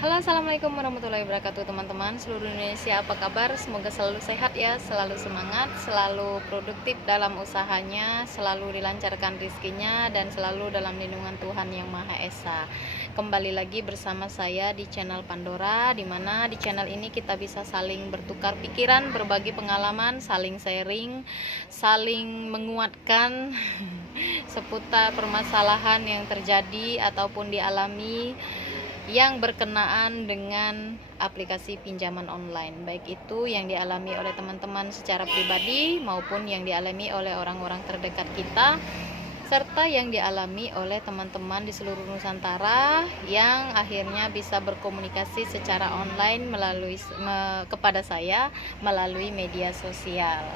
Halo, assalamualaikum warahmatullahi wabarakatuh teman-teman seluruh Indonesia. Apa kabar? Semoga selalu sehat ya, selalu semangat, selalu produktif dalam usahanya, selalu dilancarkan rezekinya, dan selalu dalam lindungan Tuhan Yang Maha Esa. Kembali lagi bersama saya di channel Pandora, dimana di channel ini kita bisa saling bertukar pikiran, berbagi pengalaman, saling sharing, saling menguatkan seputar permasalahan yang terjadi ataupun dialami yang berkenaan dengan aplikasi pinjaman online, baik itu yang dialami oleh teman-teman secara pribadi maupun yang dialami oleh orang-orang terdekat kita, serta yang dialami oleh teman-teman di seluruh Nusantara yang akhirnya bisa berkomunikasi secara online kepada saya melalui media sosial.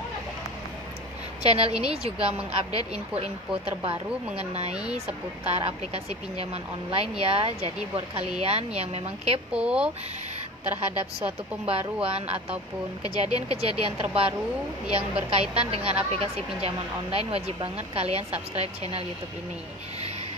Channel ini juga mengupdate info-info terbaru mengenai seputar aplikasi pinjaman online ya. Jadi buat kalian yang memang kepo terhadap suatu pembaruan ataupun kejadian-kejadian terbaru yang berkaitan dengan aplikasi pinjaman online, wajib banget kalian subscribe channel YouTube ini.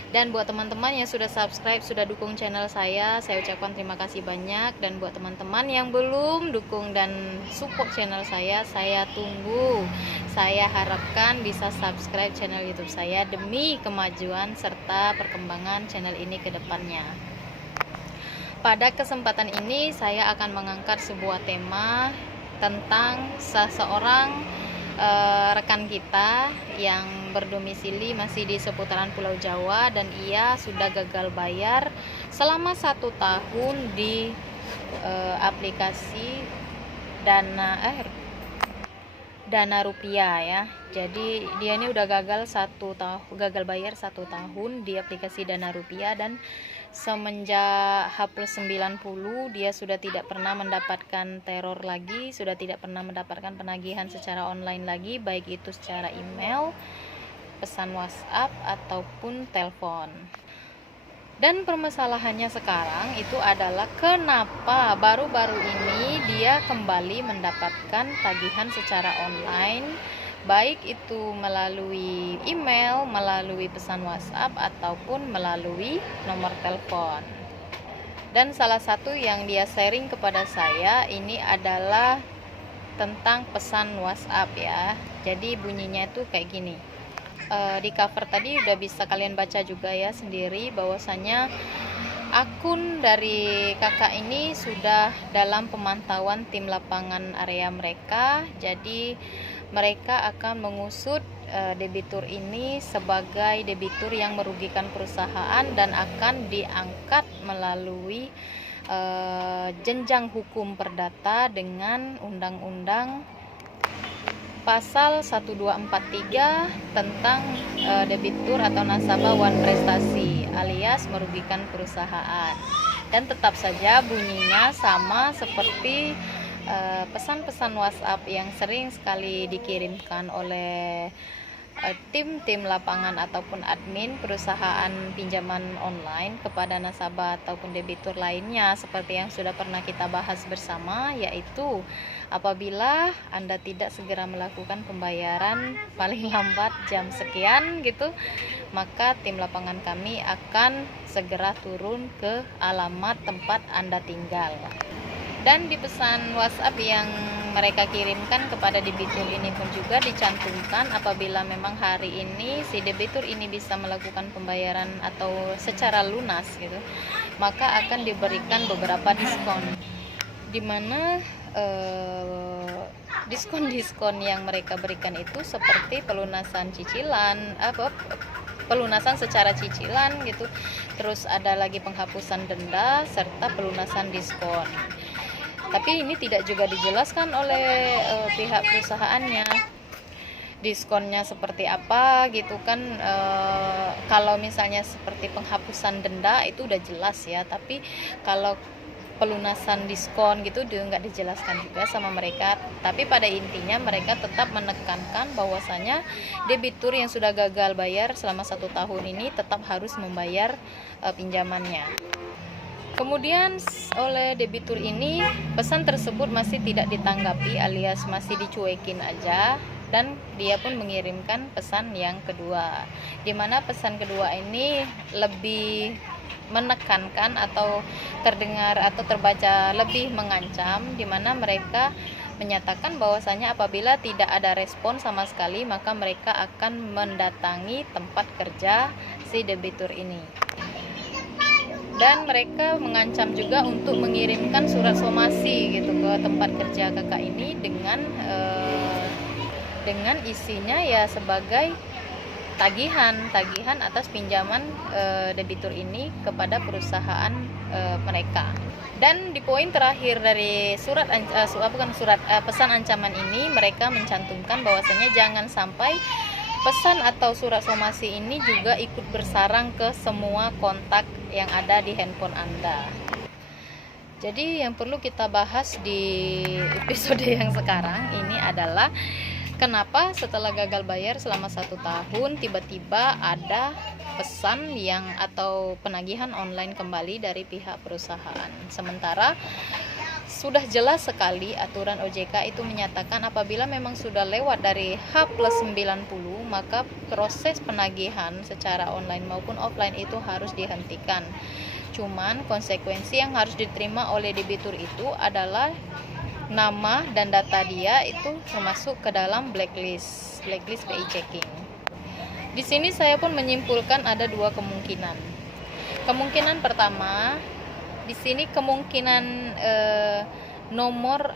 Dan buat teman-teman yang sudah subscribe, sudah dukung channel saya ucapkan terima kasih banyak. Dan buat teman-teman yang belum dukung dan support channel saya tunggu. Saya harapkan bisa subscribe channel YouTube saya demi kemajuan serta perkembangan channel ini ke depannya. Pada kesempatan ini saya akan mengangkat sebuah tema tentang seseorang rekan kita yang berdomisili masih di seputaran Pulau Jawa, dan ia sudah gagal bayar selama 1 tahun di aplikasi Dana Rupiah ya. Jadi dia ini udah gagal bayar 1 tahun di aplikasi Dana Rupiah, dan semenjak H+90 dia sudah tidak pernah mendapatkan teror lagi, sudah tidak pernah mendapatkan penagihan secara online lagi, baik itu secara email, pesan WhatsApp ataupun telepon. Dan permasalahannya sekarang itu adalah kenapa baru-baru ini dia kembali mendapatkan tagihan secara online, baik itu melalui email, melalui pesan WhatsApp ataupun melalui nomor telepon. Dan salah satu yang dia sharing kepada saya ini adalah tentang pesan WhatsApp ya. Jadi bunyinya itu kayak gini. Di cover tadi udah bisa kalian baca juga ya sendiri bahwasanya akun dari kakak ini sudah dalam pemantauan tim lapangan area mereka. Jadi mereka akan mengusut debitur ini sebagai debitur yang merugikan perusahaan dan akan diangkat melalui jenjang hukum perdata dengan undang-undang pasal 1243 tentang debitur atau nasabah wan prestasi alias merugikan perusahaan. Dan tetap saja bunyinya sama seperti pesan-pesan WhatsApp yang sering sekali dikirimkan oleh tim lapangan ataupun admin perusahaan pinjaman online kepada nasabah ataupun debitur lainnya, seperti yang sudah pernah kita bahas bersama, yaitu apabila Anda tidak segera melakukan pembayaran paling lambat jam sekian gitu, maka tim lapangan kami akan segera turun ke alamat tempat Anda tinggal. Dan di pesan WhatsApp yang mereka kirimkan kepada debitur ini pun juga dicantumkan apabila memang hari ini si debitur ini bisa melakukan pembayaran atau secara lunas gitu, maka akan diberikan beberapa diskon, dimana diskon-diskon yang mereka berikan itu seperti pelunasan secara cicilan gitu, terus ada lagi penghapusan denda serta pelunasan diskon. Tapi ini tidak juga dijelaskan oleh pihak perusahaannya diskonnya seperti apa gitu kan. Kalau misalnya seperti penghapusan denda itu udah jelas ya, tapi kalau pelunasan diskon gitu dia nggak dijelaskan juga sama mereka. Tapi pada intinya mereka tetap menekankan bahwasanya debitur yang sudah gagal bayar selama 1 tahun ini tetap harus membayar pinjamannya. Kemudian oleh debitur ini pesan tersebut masih tidak ditanggapi alias masih dicuekin aja, dan dia pun mengirimkan pesan yang kedua, dimana pesan kedua ini lebih menekankan atau terdengar atau terbaca lebih mengancam, di mana mereka menyatakan bahwasanya apabila tidak ada respon sama sekali maka mereka akan mendatangi tempat kerja si debitur ini. Dan mereka mengancam juga untuk mengirimkan surat somasi gitu ke tempat kerja kakak ini dengan isinya ya sebagai tagihan atas pinjaman debitur ini kepada perusahaan mereka. Dan di poin terakhir dari pesan ancaman ini, mereka mencantumkan bahwasanya jangan sampai pesan atau surat somasi ini juga ikut bersarang ke semua kontak yang ada di handphone Anda. Jadi yang perlu kita bahas di episode yang sekarang ini adalah kenapa setelah gagal bayar selama 1 tahun tiba-tiba ada pesan atau penagihan online kembali dari pihak perusahaan. Sementara sudah jelas sekali aturan OJK itu menyatakan apabila memang sudah lewat dari H+90 maka proses penagihan secara online maupun offline itu harus dihentikan. Cuman konsekuensi yang harus diterima oleh debitur itu adalah nama dan data dia itu termasuk ke dalam blacklist BI checking. Di sini saya pun menyimpulkan ada 2 kemungkinan. Kemungkinan pertama, di sini kemungkinan nomor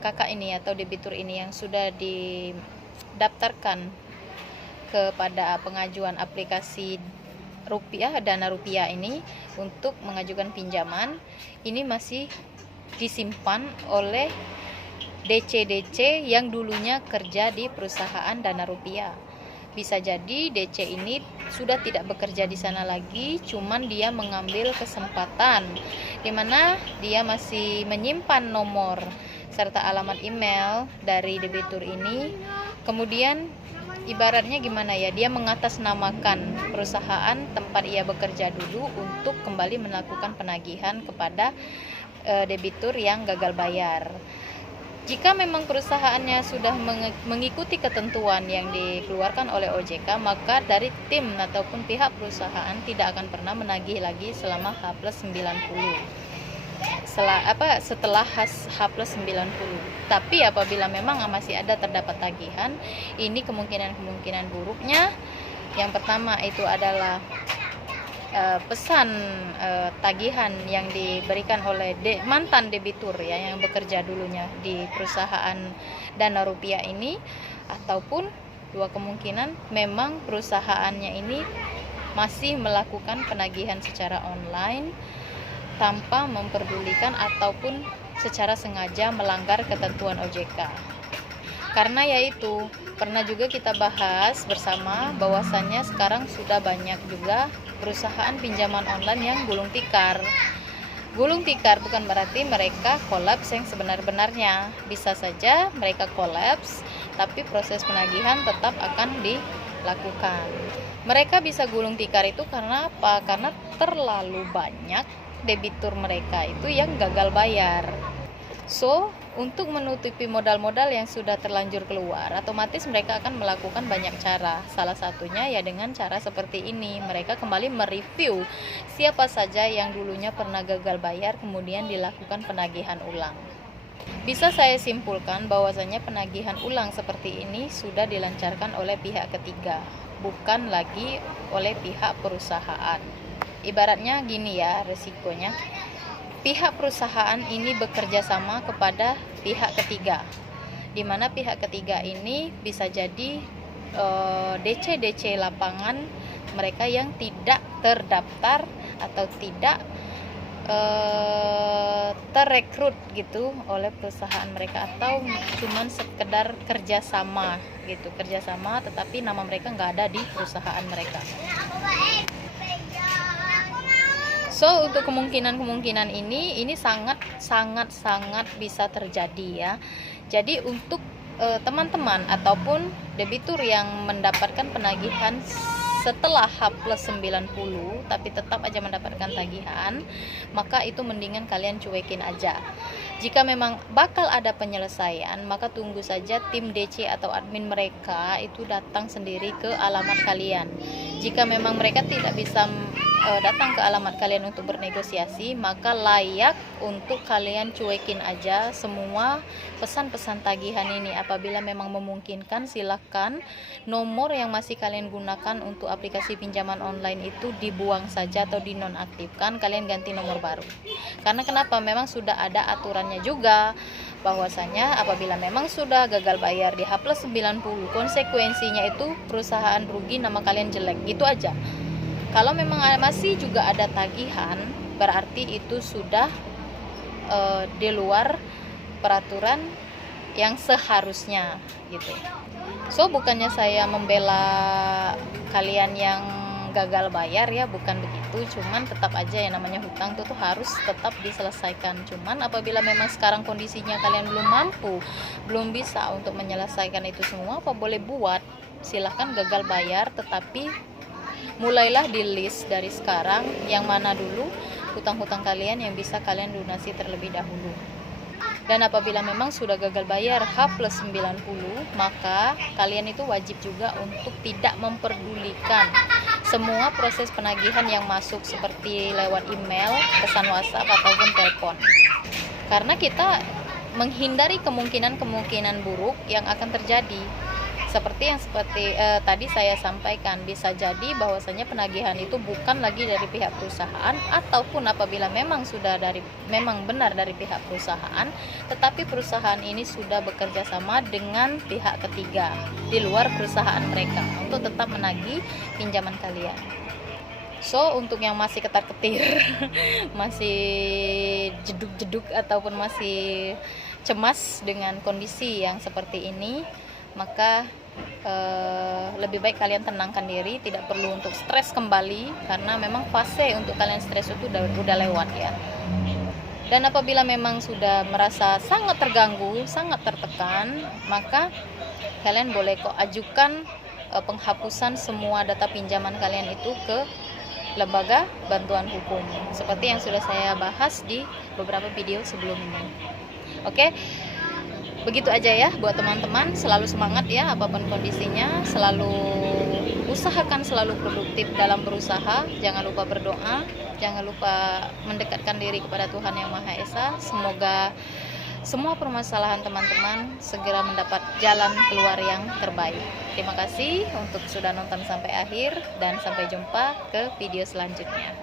kakak ini atau debitur ini yang sudah didaftarkan kepada pengajuan aplikasi dana rupiah ini untuk mengajukan pinjaman ini masih disimpan oleh DC yang dulunya kerja di perusahaan dana rupiah. Bisa jadi DC ini sudah tidak bekerja di sana lagi, cuman dia mengambil kesempatan di mana dia masih menyimpan nomor serta alamat email dari debitur ini. Kemudian ibaratnya gimana ya, dia mengatasnamakan perusahaan tempat ia bekerja dulu untuk kembali melakukan penagihan kepada debitur yang gagal bayar. Jika memang perusahaannya sudah mengikuti ketentuan yang dikeluarkan oleh OJK, maka dari tim ataupun pihak perusahaan tidak akan pernah menagih lagi selama H+90. Setelah H+90. Tapi apabila memang masih ada terdapat tagihan, ini kemungkinan buruknya. Yang pertama itu adalah pesan tagihan yang diberikan oleh mantan debitur ya yang bekerja dulunya di perusahaan dana rupiah ini, ataupun 2 kemungkinan memang perusahaannya ini masih melakukan penagihan secara online tanpa memperdulikan ataupun secara sengaja melanggar ketentuan OJK. Karena yaitu pernah juga kita bahas bersama bahwasannya sekarang sudah banyak juga perusahaan pinjaman online yang gulung tikar. Gulung tikar bukan berarti mereka kolaps yang sebenar-benarnya. Bisa saja mereka kolaps, tapi proses penagihan tetap akan dilakukan. Mereka bisa gulung tikar itu karena apa? Karena terlalu banyak debitur mereka itu yang gagal bayar. So, untuk menutupi modal-modal yang sudah terlanjur keluar, otomatis mereka akan melakukan banyak cara. Salah satunya ya dengan cara seperti ini. Mereka kembali mereview siapa saja yang dulunya pernah gagal bayar, kemudian dilakukan penagihan ulang. Bisa saya simpulkan bahwasanya penagihan ulang seperti ini sudah dilancarkan oleh pihak ketiga, bukan lagi oleh pihak perusahaan. Ibaratnya gini ya resikonya. Pihak perusahaan ini bekerja sama kepada pihak ketiga, di mana pihak ketiga ini bisa jadi DC lapangan mereka yang tidak terdaftar atau tidak terrekrut gitu oleh perusahaan mereka, atau cuman sekedar kerjasama tetapi nama mereka nggak ada di perusahaan mereka. So, untuk kemungkinan ini sangat bisa terjadi ya. Jadi untuk teman-teman ataupun debitur yang mendapatkan penagihan setelah H+90 tapi tetap aja mendapatkan tagihan, maka itu mendingan kalian cuekin aja. Jika memang bakal ada penyelesaian, maka tunggu saja tim DC atau admin mereka itu datang sendiri ke alamat kalian. Jika memang mereka tidak bisa datang ke alamat kalian untuk bernegosiasi, maka layak untuk kalian cuekin aja semua pesan-pesan tagihan ini. Apabila memang memungkinkan, silakan nomor yang masih kalian gunakan untuk aplikasi pinjaman online itu dibuang saja atau dinonaktifkan, kalian ganti nomor baru. Karena kenapa? Memang sudah ada aturannya juga bahwasanya apabila memang sudah gagal bayar di H+90, konsekuensinya itu perusahaan rugi, nama kalian jelek, gitu aja. Kalau memang masih juga ada tagihan, berarti itu sudah di luar peraturan yang seharusnya gitu. So bukannya saya membela kalian yang gagal bayar ya, bukan begitu, cuman tetap aja yang namanya hutang itu tuh harus tetap diselesaikan. Cuman apabila memang sekarang kondisinya kalian belum mampu, belum bisa untuk menyelesaikan itu semua, apa boleh buat, silahkan gagal bayar, tetapi mulailah di list dari sekarang yang mana dulu hutang-hutang kalian yang bisa kalian lunasi terlebih dahulu. Dan apabila memang sudah gagal bayar H+90, maka kalian itu wajib juga untuk tidak memperdulikan semua proses penagihan yang masuk seperti lewat email, pesan WhatsApp ataupun telepon. Karena kita menghindari kemungkinan-kemungkinan buruk yang akan terjadi. Seperti tadi saya sampaikan, bisa jadi bahwasanya penagihan itu bukan lagi dari pihak perusahaan, ataupun apabila memang memang benar dari pihak perusahaan, tetapi perusahaan ini sudah bekerja sama dengan pihak ketiga di luar perusahaan mereka untuk tetap menagih pinjaman kalian. So untuk yang masih ketar-ketir, masih jeduk-jeduk ataupun masih cemas dengan kondisi yang seperti ini, maka lebih baik kalian tenangkan diri, tidak perlu untuk stres kembali, karena memang fase untuk kalian stres itu udah lewat ya. Dan apabila memang sudah merasa sangat terganggu, sangat tertekan, maka kalian boleh kok ajukan penghapusan semua data pinjaman kalian itu ke lembaga bantuan hukum, seperti yang sudah saya bahas di beberapa video sebelum ini. Oke, begitu aja ya buat teman-teman. Selalu semangat ya apapun kondisinya, selalu usahakan selalu produktif dalam berusaha, jangan lupa berdoa, jangan lupa mendekatkan diri kepada Tuhan Yang Maha Esa. Semoga semua permasalahan teman-teman segera mendapat jalan keluar yang terbaik. Terima kasih untuk sudah nonton sampai akhir, dan sampai jumpa ke video selanjutnya.